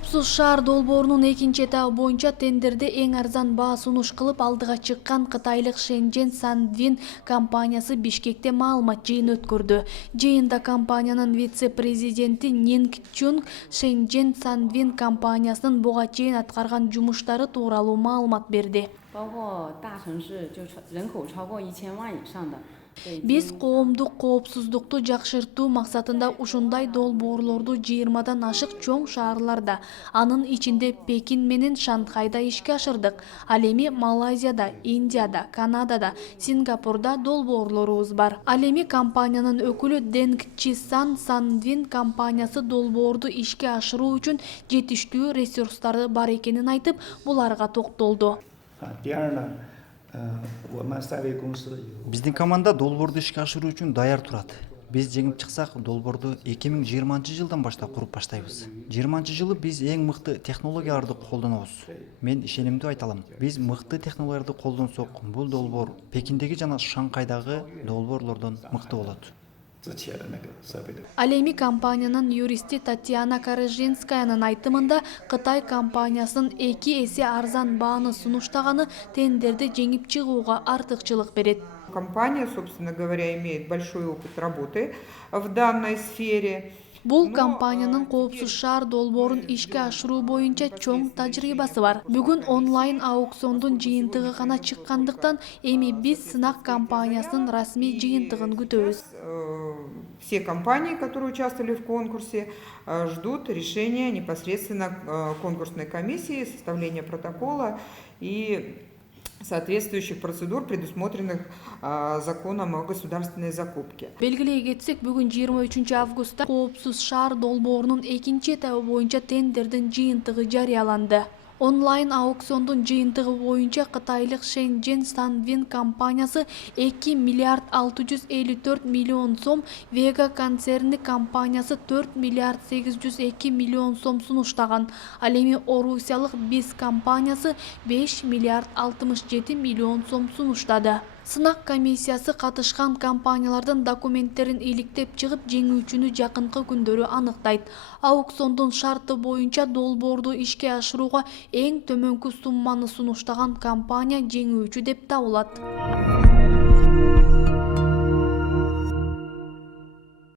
Коопсуз шаар долбоорунун экинчи этабы боюнча тендерде эң арзан баа сунуш кылып алдыга чыккан кытайлык Shenzhen Sandvin компаниясы Бишкекте маалымат жыйын өткөрдү. Жыйында компаниянын вице-президенти Нинг Чунг Shenzhen Sandvin компаниясынын буга чейин аткарган жумуштары тууралуу маалымат берди. 包括大城市就人口超过1000万以上的。 Биз коомдук коопсуздукту жакшыртуу максатында ушундай долбоорлорду 20дан ашык чоң шаарларда, анын ичинде Пекин менен Шанхайда ишке ашырдык. Ал эми Малайзияда, Индияда, Канадада, Сингапурда долбоорлорубуз бар. Ал эми компаниянын өкүлү Денг Чисан Sandvin компаниясы долбоорду ишке ашыруу үчүн жетиштүү ресурстары бар экенин айтып, буларга токтолду. Биздин команда долбоорду ишке ашыруу үчүн даяр турат. Биз жеңип чыксак, долбоорду 2020-жылдан баштап куруп баштайбыз. 20-жылы биз эң мыкты технологияларды колдонобуз. Мен ишенимдүү айта алам. Биз мыкты технологияларды колдонсок, бул долбоор Пекиндеги жана Шанхайдагы долбоорлордон мыкты болот. Ал эми компаниянын юристи Татьяна Каражинскаянын айтымында Кытай компаниясынын 2 эсе арзан бааны сунуштаганы тендерди жеңип чыгууга артыкчылык берет. Компания, собственно говоря, имеет большой опыт работы в данной сфере. Бул компаниянын коопсуз шаар долбоорун ишке ашыруу боюнча чоң тажрыйбасы бар. Бүгүн онлайн аукциондун жыйынтыгы гана чыккандыктан эми биз сынак компаниясынын расмий жыйынтыгын күтөбүз. Все компании, которые участвовали в конкурсе, ждут решения непосредственно конкурсной комиссии, составления протокола и соответствующих процедур, предусмотренных законом о государственной закупке. Белгилей кетсек, бүгүн 23 августта коопсуз шаар долбоорунун экинчи этабы боюнча тендердин жыйынтыгы жарыяланды. Онлайн аукциондун жыйынтыгы боюнча Кытайлык Shenzhen Sandvin компаниясы 2 миллиард 654 миллион сом, Vega концерндик компаниясы 4 миллиард 802 миллион сом сунуштаган. Ал эми орусиялык BIS компаниясы 5 миллиард 67 миллион сом сунуштады. Сынак комиссиясы катышкан компаниялардын документтерин иликтеп чыгып, жеңүүчүнү жакынкы күндөрү аныктайт. Аукциондун шарты боюнча долбоорду ишке ашырууга эң төмөнкү сумманы сунуштаган компания жеңүүчү деп табылат.